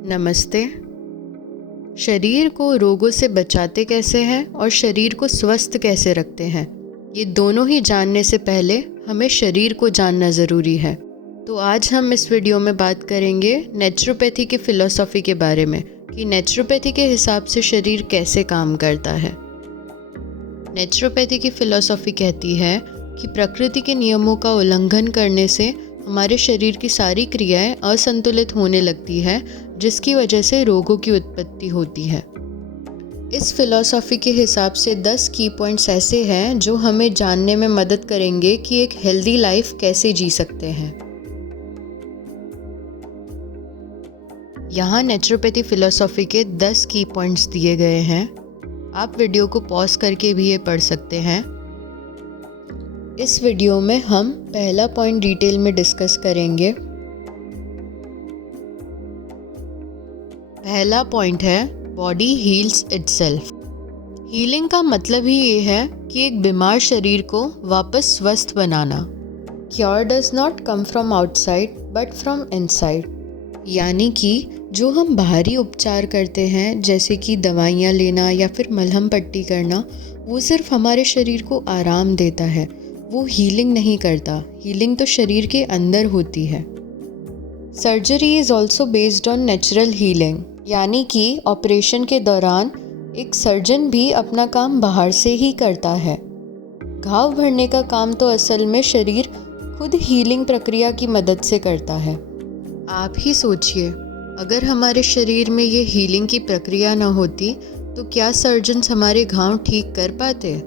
नमस्ते। शरीर को रोगों से बचाते कैसे हैं और शरीर को स्वस्थ कैसे रखते हैं, ये दोनों ही जानने से पहले हमें शरीर को जानना ज़रूरी है। तो आज हम इस वीडियो में बात करेंगे नेचुरोपैथी की फ़िलॉसफ़ी के बारे में कि नेचुरोपैथी के हिसाब से शरीर कैसे काम करता है। नेचुरोपैथी की फ़िलॉसफ़ी कहती है कि प्रकृति के नियमों का उल्लंघन करने से हमारे शरीर की सारी क्रियाएं असंतुलित होने लगती है, जिसकी वजह से रोगों की उत्पत्ति होती है। इस फिलॉसफी के हिसाब से 10 की पॉइंट्स ऐसे हैं जो हमें जानने में मदद करेंगे कि एक हेल्दी लाइफ कैसे जी सकते हैं। यहाँ नेचुरोपैथी फिलॉसफी के 10 की पॉइंट्स दिए गए हैं। आप वीडियो को पॉज करके भी ये पढ़ सकते हैं। इस वीडियो में हम पहला पॉइंट डिटेल में डिस्कस करेंगे। पहला पॉइंट है बॉडी हील्स इटसेल्फ। हीलिंग का मतलब ही ये है कि एक बीमार शरीर को वापस स्वस्थ बनाना। Cure does not come from outside but from inside. यानी कि जो हम बाहरी उपचार करते हैं, जैसे कि दवाइयाँ लेना या फिर मलहम पट्टी करना, वो सिर्फ हमारे शरीर को आराम देता है, वो हीलिंग नहीं करता। हीलिंग तो शरीर के अंदर होती है। Surgery is also based on natural healing, यानी कि ऑपरेशन के दौरान एक सर्जन भी अपना काम बाहर से ही करता है। घाव भरने का काम तो असल में शरीर खुद हीलिंग प्रक्रिया की मदद से करता है। आप ही सोचिए, अगर हमारे शरीर में ये हीलिंग की प्रक्रिया न होती तो क्या सर्जन्स हमारे घाव ठीक कर पाते?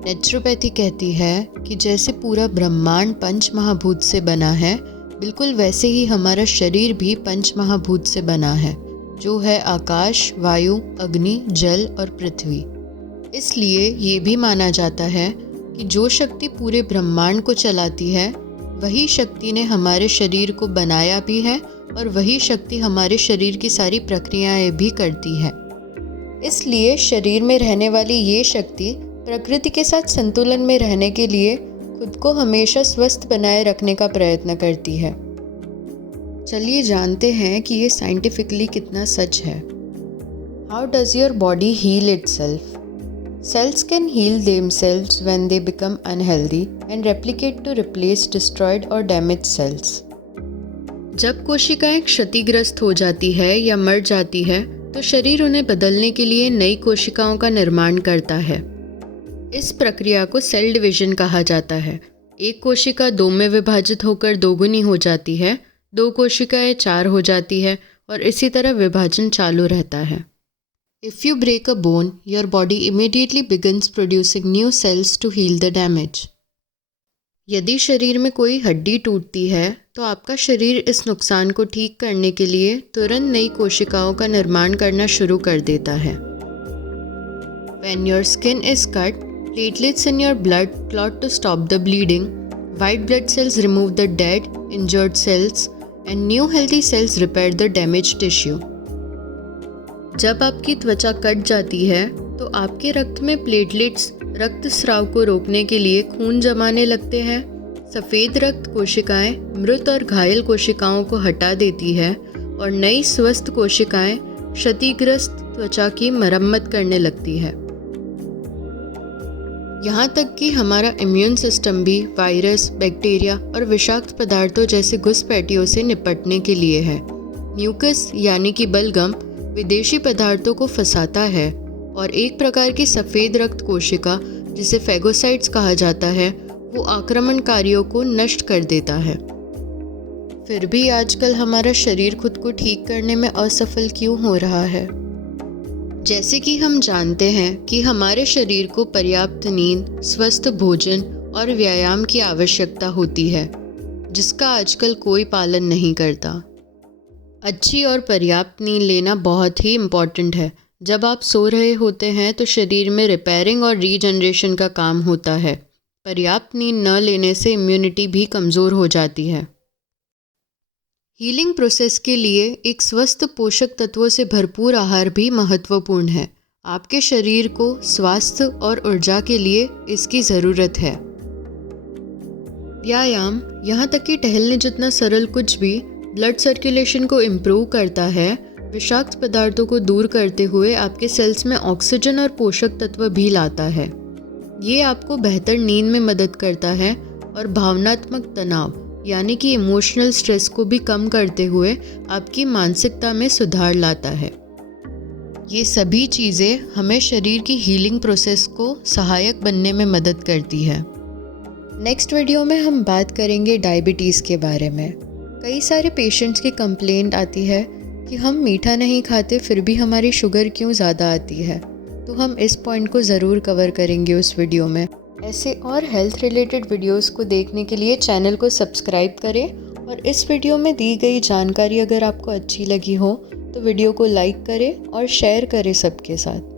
नेचुरोपैथी कहती है कि जैसे पूरा ब्रह्मांड पंच महाभूत से बना है, बिल्कुल वैसे ही हमारा शरीर भी पंच महाभूत से बना है, जो है आकाश, वायु, अग्नि, जल और पृथ्वी। इसलिए ये भी माना जाता है कि जो शक्ति पूरे ब्रह्मांड को चलाती है, वही शक्ति ने हमारे शरीर को बनाया भी है और वही शक्ति हमारे शरीर की सारी प्रक्रियाएं भी करती है। इसलिए शरीर में रहने वाली ये शक्ति प्रकृति के साथ संतुलन में रहने के लिए खुद को हमेशा स्वस्थ बनाए रखने का प्रयत्न करती है। चलिए जानते हैं कि ये साइंटिफिकली कितना सच है। How does your body heal itself? Cells can heal themselves when they become unhealthy and replicate to replace destroyed or damaged cells. जब कोशिकाएं क्षतिग्रस्त हो जाती है या मर जाती है, तो शरीर उन्हें बदलने के लिए नई कोशिकाओं का निर्माण करता है। इस प्रक्रिया को सेल डिवीजन कहा जाता है। एक कोशिका 2 में विभाजित होकर दोगुनी हो जाती है, 2 कोशिकाएं 4 हो जाती है और इसी तरह विभाजन चालू रहता है। If you break a bone, your body immediately begins producing new cells to heal the damage. यदि शरीर में कोई हड्डी टूटती है, तो आपका शरीर इस नुकसान को ठीक करने के लिए तुरंत नई कोशिकाओं का निर्माण करना शुरू कर देता है। When your skin is cut, platelets in your blood clot to stop the bleeding. White blood cells remove the dead, injured cells, and new healthy cells repair the damaged tissue. जब आपकी त्वचा कट जाती है, तो आपके रक्त में platelets रक्त स्राव को रोकने के लिए खून जमाने लगते हैं। सफ़ेद रक्त कोशिकाएं मृत और घायल कोशिकाओं को हटा देती है और नई स्वस्थ कोशिकाएं क्षतिग्रस्त त्वचा की मरम्मत करने लगती है। यहाँ तक कि हमारा इम्यून सिस्टम भी वायरस, बैक्टीरिया और विषाक्त पदार्थों जैसे घुसपैठियों से निपटने के लिए है। म्यूकस यानी कि बलगम विदेशी पदार्थों को फंसाता है और एक प्रकार की सफ़ेद रक्त कोशिका, जिसे फेगोसाइट्स कहा जाता है, वो आक्रमणकारियों को नष्ट कर देता है। फिर भी आजकल हमारा शरीर खुद को ठीक करने में असफल क्यों हो रहा है? जैसे कि हम जानते हैं कि हमारे शरीर को पर्याप्त नींद, स्वस्थ भोजन और व्यायाम की आवश्यकता होती है, जिसका आजकल कोई पालन नहीं करता। अच्छी और पर्याप्त नींद लेना बहुत ही इम्पॉर्टेंट है। जब आप सो रहे होते हैं तो शरीर में रिपेयरिंग और रीजनरेशन का काम होता है। पर्याप्त नींद न लेने से इम्यूनिटी भी कमज़ोर हो जाती है। हीलिंग प्रोसेस के लिए एक स्वस्थ पोषक तत्वों से भरपूर आहार भी महत्वपूर्ण है। आपके शरीर को स्वास्थ्य और ऊर्जा के लिए इसकी ज़रूरत है। व्यायाम, यहाँ तक कि टहलने जितना सरल कुछ भी ब्लड सर्कुलेशन को इम्प्रूव करता है, विषाक्त पदार्थों को दूर करते हुए आपके सेल्स में ऑक्सीजन और पोषक तत्व भी लाता है। ये आपको बेहतर नींद में मदद करता है और भावनात्मक तनाव यानी कि इमोशनल स्ट्रेस को भी कम करते हुए आपकी मानसिकता में सुधार लाता है। ये सभी चीज़ें हमें शरीर की हीलिंग प्रोसेस को सहायक बनने में मदद करती है। नेक्स्ट वीडियो में हम बात करेंगे डायबिटीज़ के बारे में। कई सारे पेशेंट्स की कंप्लेंट आती है कि हम मीठा नहीं खाते फिर भी हमारी शुगर क्यों ज़्यादा आती है, तो हम इस पॉइंट को ज़रूर कवर करेंगे उस वीडियो में। ऐसे और हेल्थ रिलेटेड वीडियोस को देखने के लिए चैनल को सब्सक्राइब करें और इस वीडियो में दी गई जानकारी अगर आपको अच्छी लगी हो तो वीडियो को लाइक करें और शेयर करें सबके साथ।